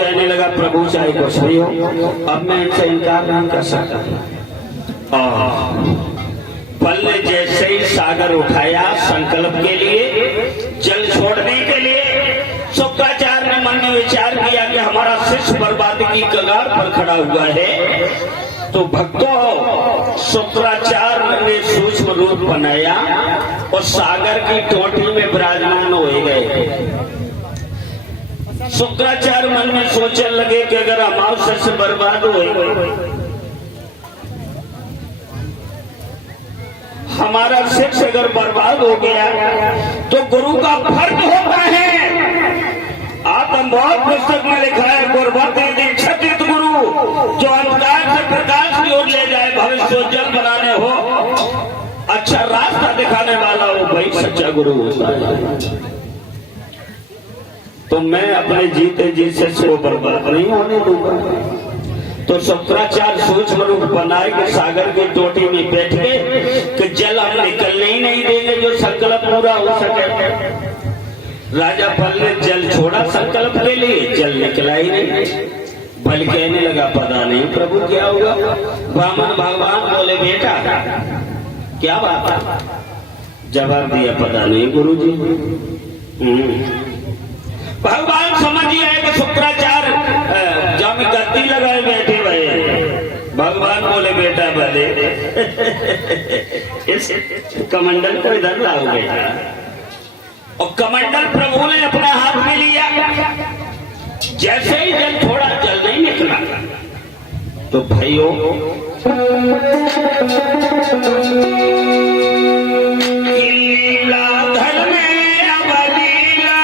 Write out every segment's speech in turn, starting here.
कहने लगा प्रभु चाहे कुछ भी हो, अब मैं इनसे इनकार नहीं कर सकता। पल ने जैसे ही सागर उठाया संकल्प के लिए, जल छोड़ने के लिए, शुक्राचार्य ने मन में विचार किया कि हमारा शिष्य बर्बादी की कगार पर खड़ा हुआ है। तो भक्तों, शुक्राचार्य ने सूक्ष्म रूप बनाया और सागर की टोटी में विराजमान हो गए। शुक्राचार्य मन में सोचने लगे कि अगर हमारा शिष्य बर्बाद हो, हमारा शिष्य अगर बर्बाद हो गया तो गुरु का फर्ज होता है। आपने बहुत पुस्तक में लिखा है, गुरबत दीक्षित गुरु जो अंधकार से प्रकाश की ओर ले जाए, भविष्य उज्जवल बनाने हो, अच्छा रास्ता दिखाने वाला हो, भाई सच्चा गुरु होता है। तो मैं अपने जीते जी शिष्य को बर्बाद नहीं होने दूंगा। तो शुक्राचार्य सूक्ष्म रूप बनाए कि सागर की टोटी में बैठ गए कि जल हम निकलने ही नहीं देंगे जो संकल्प पूरा हो सके। राजा पल ने जल छोड़ा संकल्प के लिए, जल निकला ही नहीं। बल कहने लगा पता नहीं प्रभु क्या हुआ। ब्राह्मण भगवान बोले बेटा क्या बात है? जवाब दिया पता नहीं गुरु जी। भगवान समझिए कि शुक्राचार्य जब गद्दी लगाए बैठे हुए। भगवान बोले बेटा भले इस कमंडल को इधर लाओ बेटा। और कमंडल प्रभु ने अपने हाथ में लिया। जैसे ही जल थोड़ा जल नहीं निकला तो भाइयों लीला धर में अब लीला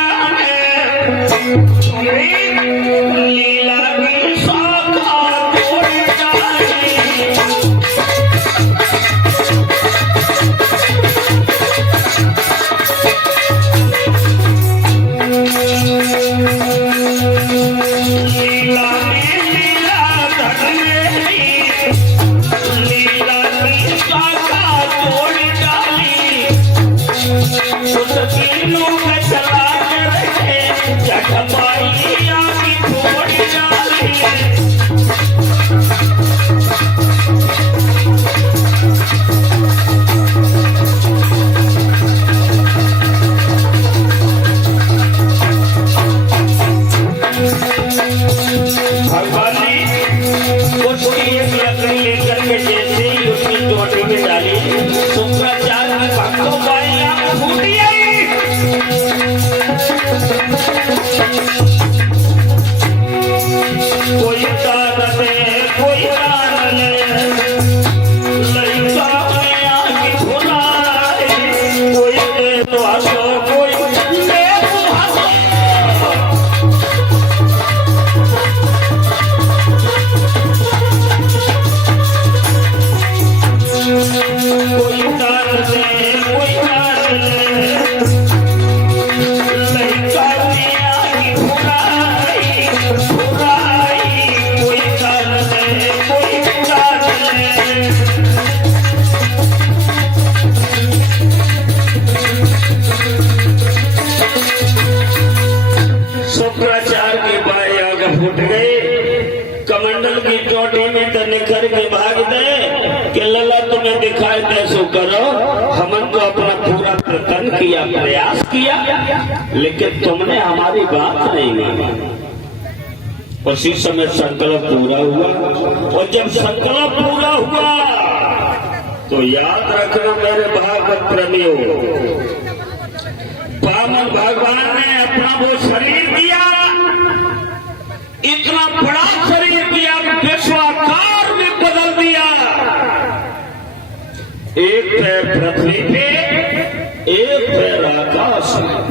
लेकर के भाग दे कि लला तुम्हें दिखाई दे सो करो। हमन तो अपना पूरा प्रयत्न किया, प्रयास किया, लेकिन तुमने हमारी बात नहीं मानी। उसी समय संकल्प पूरा हुआ, और जब संकल्प पूरा हुआ तो याद रखना मेरे भागवत प्रेमियों, वामन भगवान ने अपना वो शरीर दिया, इतना बड़ा शरीर दिया, विश्वाकार में बदल दिया। एक पैर पृथ्वी पे, एक पैर आकाश में।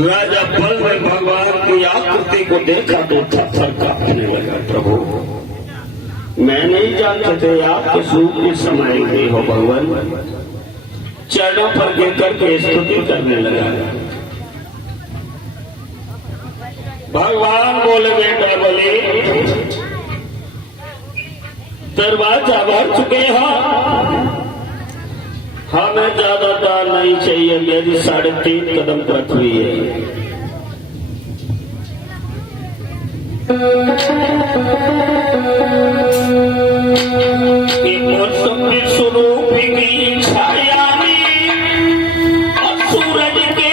राजा बल में भगवान की आकृति को देखा तो थर-थर कांपने लगा। प्रभु, मैं नहीं जानते थे आपके सूप के समय नहीं हो भगवान। चरणों पर गिर करके स्तुति करने लगा। भगवान बोले, बेटा बोले, दरवाजा भर चुके हो, हमें ज्यादा दान नहीं चाहिए, मेरी 3.5 कदम पृथ्वी है। स्वरूप की छाया में और सूरज के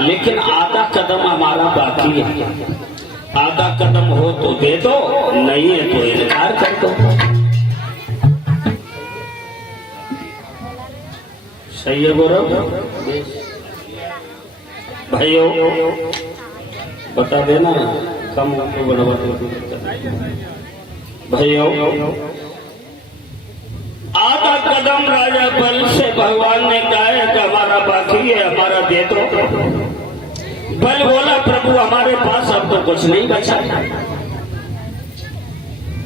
लेकिन आधा कदम हमारा बाकी है। आधा कदम हो तो दे दो, नहीं है तो इनकार कर दो। सही है बोलो भाइयों, बता देना कम को भाइयों। आधा कदम राजा बल से भगवान ने कहा है कि हमारा बाकी है, हमारा दे दो। बल बोला, प्रभु हमारे पास अब तो कुछ नहीं बचा।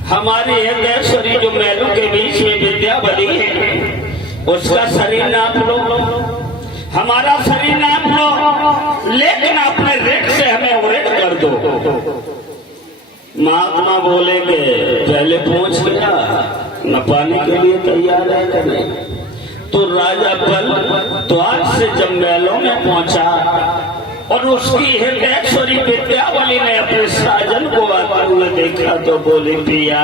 हमारी हृदयश्वरी जो महलों के बीच में विद्या बनी है, उसका शरीर नाप लो, हमारा शरीर नाप लो, लेकिन अपने रेट से हमें रेट कर दो। महात्मा बोले कि पहले पहुंच गया, न पाने के लिए तैयार है कि नहीं। तो राजा बल द्वार से जब महलों में पहुंचा और उसकी हृदयश्वरी विद्यावली ने अपने साजन को आते हुए देखा तो बोली, पिया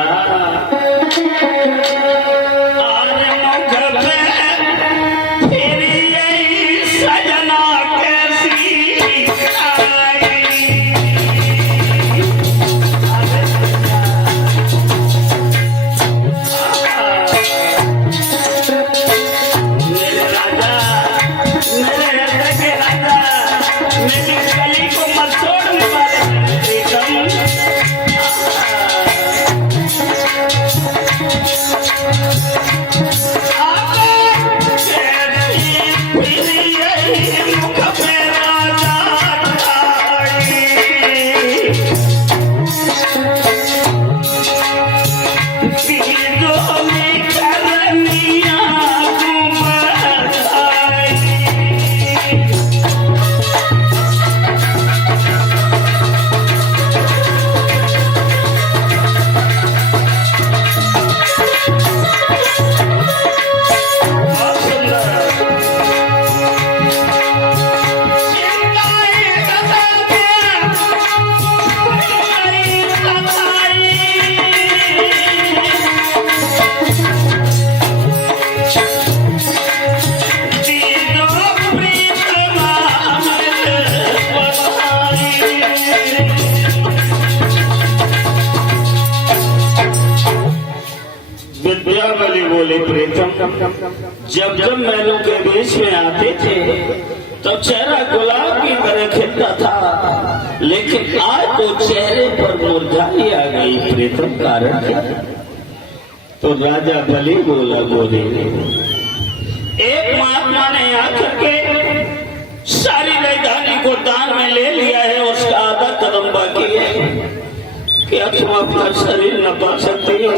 जब जब महलों के बीच में आते थे तो चेहरा गुलाब की तरह खिलता था, लेकिन आज तो चेहरे पर मुरझाई आ गई। प्रीतम कारण क्या? तो राजा बलि बोला, बोले एक महात्मा ने आकर के सारी राजधानी को दान में ले लिया है, उसका आधा कदम बाकी है। क्या तुम अपना शरीर न पा सकती हो?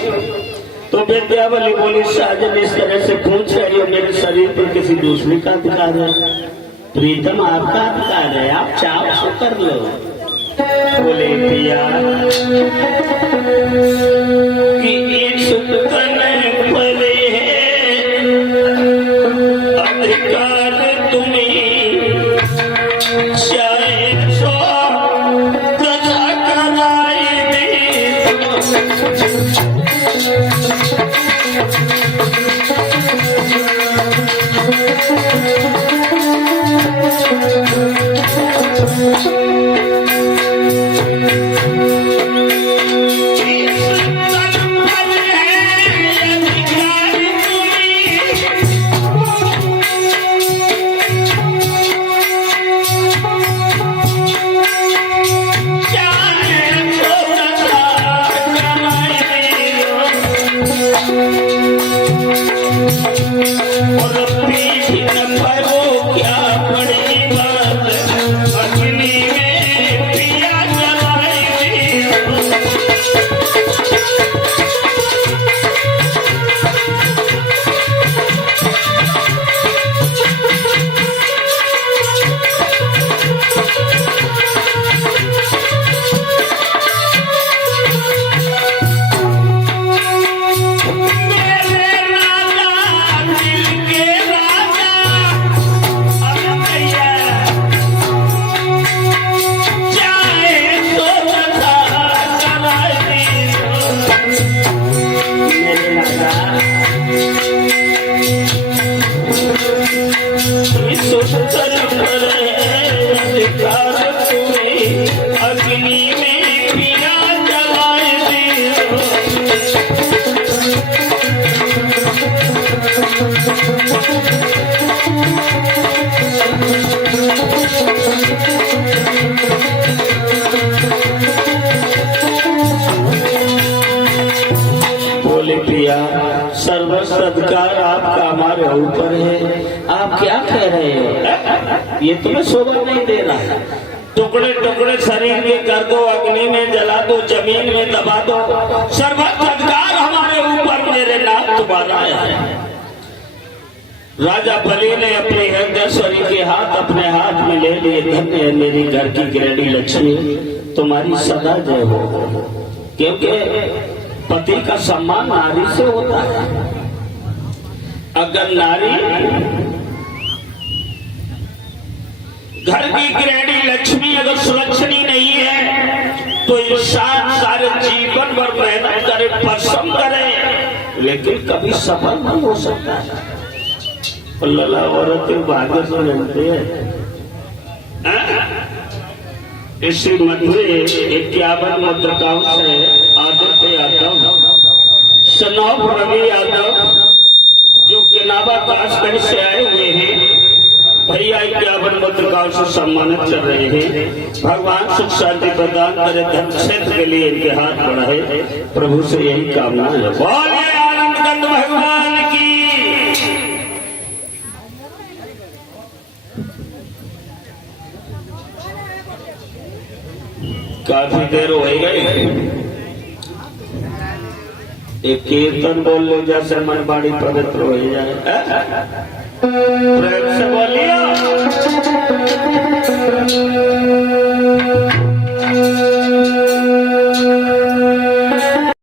तो विद्यावली बोली, साजन इस तरह से पूछ रही हो, मेरे शरीर पर किसी दूसरे का अधिकार है? प्रीतम आपका अधिकार है, आप चाहो तो कर लो। बोले पिया कि इस तन पर है अधिकार तुम्हें, चाहे सो दशा कराई दे। सदकार आपका हमारे ऊपर है। आप क्या कह रहे हो? ये तुम्हें शोभा नहीं दे रहा है। टुकड़े टुकड़े शरीर के कर दो, अग्नि में जला दो, जमीन में दबा दो, सर्वत्र अधिकार हमारे ऊपर, मेरे नाम तुम्हारा है। राजा बलि ने अपने हृदयश्वरी के हाथ अपने हाथ में ले लिए। धन्य है मेरी घर की गृहिणी लक्ष्मी, तुम्हारी सदा जय हो, क्योंकि पति का सम्मान नारी से होता है। अगर नारी घर की गृहिणी लक्ष्मी अगर सुरक्षणी नहीं है तो इंसान सारे जीवन भर मेहनत करे, परिश्रम करे, लेकिन कभी सफल नहीं हो सकता है। लला औरत भाग्य से मिलते हैं। इसी मध्य 51 मुद्रिकाओं से आदित्य यादव, सनौफ रवि यादव जो किनाबा काशगढ़ से आए हुए हैं, भैया 51 मुद्रिकाओं से सम्मानित चल रहे हैं। भगवान सुख शांति प्रदान करे, धन क्षेत्र के लिए इनके हाथ बढ़ाए, प्रभु से यही कामना है। बोलिए आनंद कंद भगवान की। काफी देर हो गई, एक कीर्तन बोल लो जैसे मन बाड़ी पवित्र हो जाए। प्रेम से बोलिए।